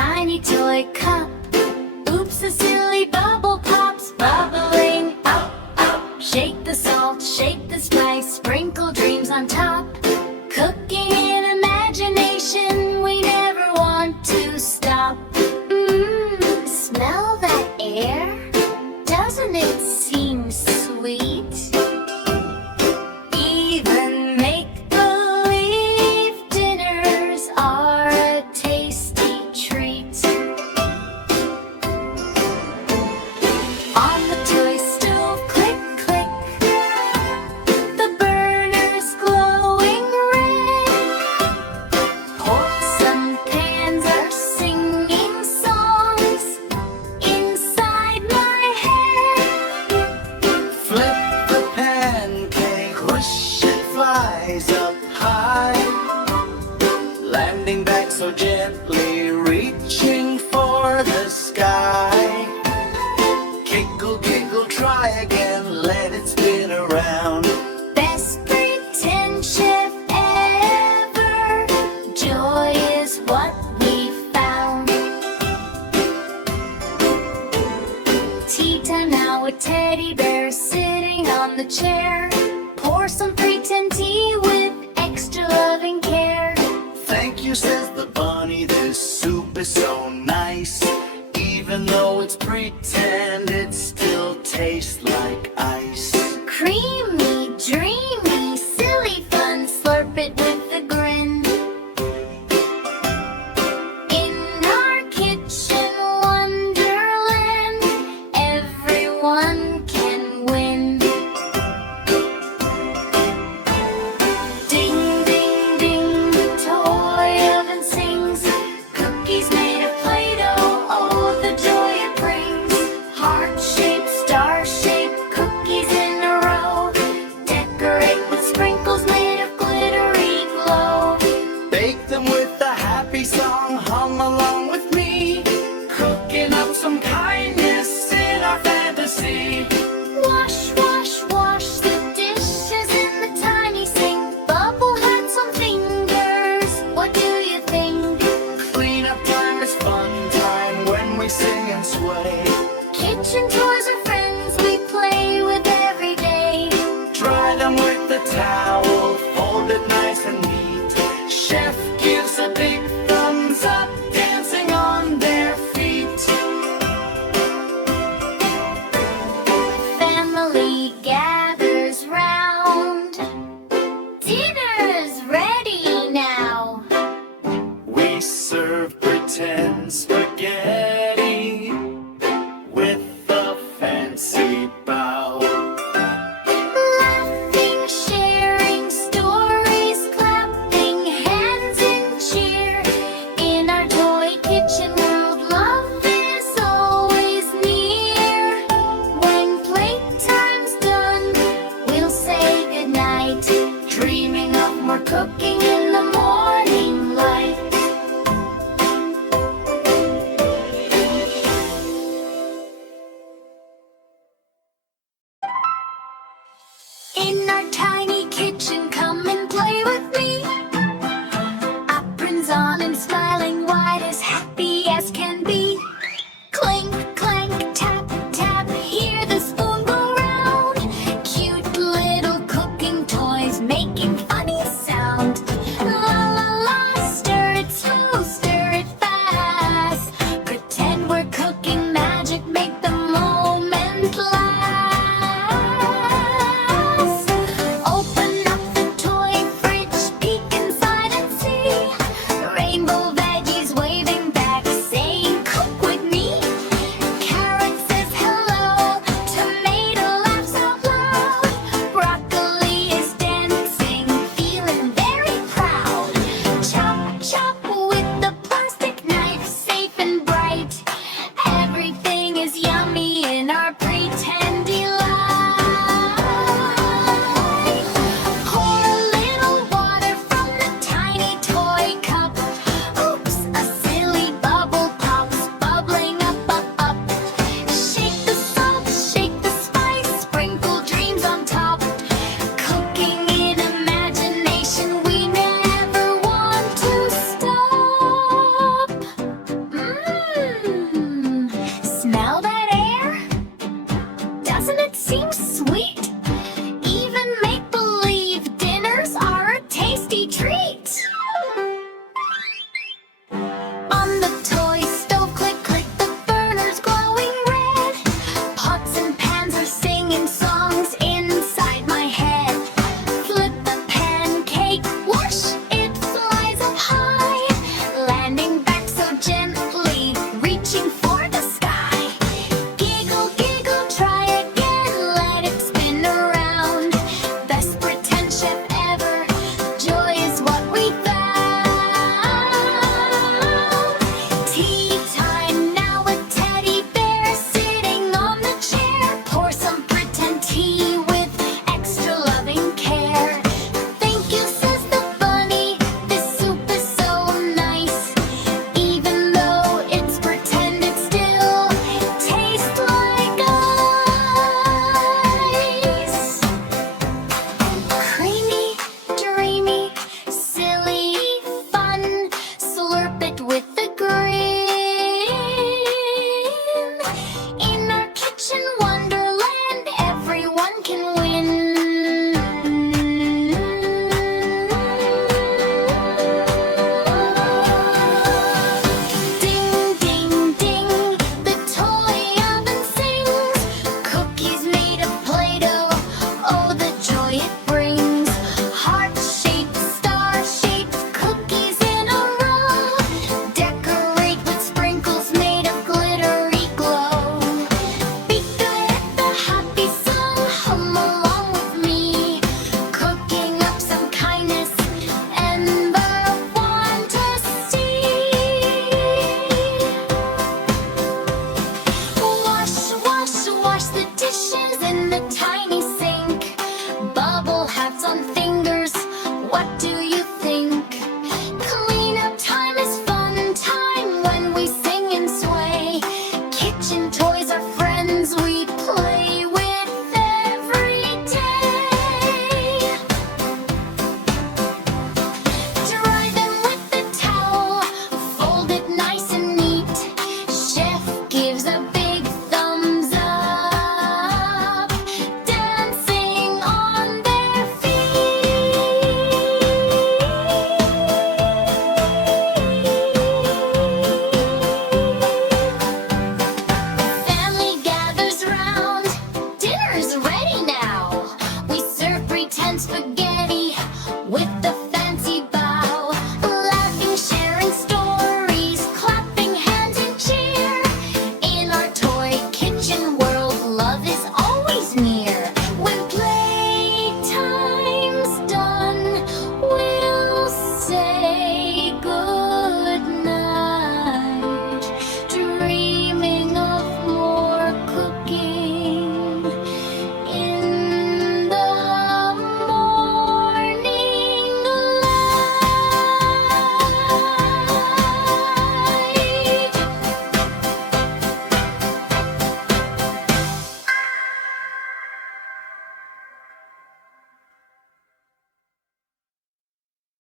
tiny toy cup. Oops, a silly bubble pops, bubbling up, up. Shake the salt, shake the spice, sprinkle dreams on top. Cooking in imagination, we never want to stop. Smell that air? Doesn't it seem sweet? Even make-believe dinners are a tasty treat. On the toy stove, click, click, the burner's glowing red. Pots and pans are singing songs inside my head. Flip the pancake, whoosh, it flies up high, landing back so gently, reaching for the sky. Giggle, giggle, try again, let it spin around. Best pretend chef ever, joy is what we found. Tea time now with teddy bear sitting on the chair. Pour some pretend tea with extra loving care. Thank you, says the bunny, this soup is so nice. Even though it's pretend, it still tastes like ice. Creamy, dreamy, silly fun, slurp it with a grin. In our kitchen wonderland, everyone can win. Ding, ding, ding, the toy oven sings. Cookies made of Play-Doh, oh, the joy it brings. Heart-shaped, star-shaped cookies in a row. Decorate with sprinkles made of glittery glow. Bake them with a happy song, hum along with me. Cooking up some kindness in our fantasy. Wash, wash, wash the dishes in the tiny sink. Bubble had some fingers, what do you think? Clean up time is fun time when we sing and sway. Kitchen toys are friends we play with every day. Dry them with the towel, fold it nice and neat. Chef gives a big thumbs up, dancing on their feet. Family gathers round. Dinner's ready now. We serve pretend spaghetti with a fancy bow. Laughing, sharing stories, clapping hands in cheer. In our toy kitchen world, love is always near. When playtime's done, we'll say goodnight, dreaming of more cooking in the morning light. seems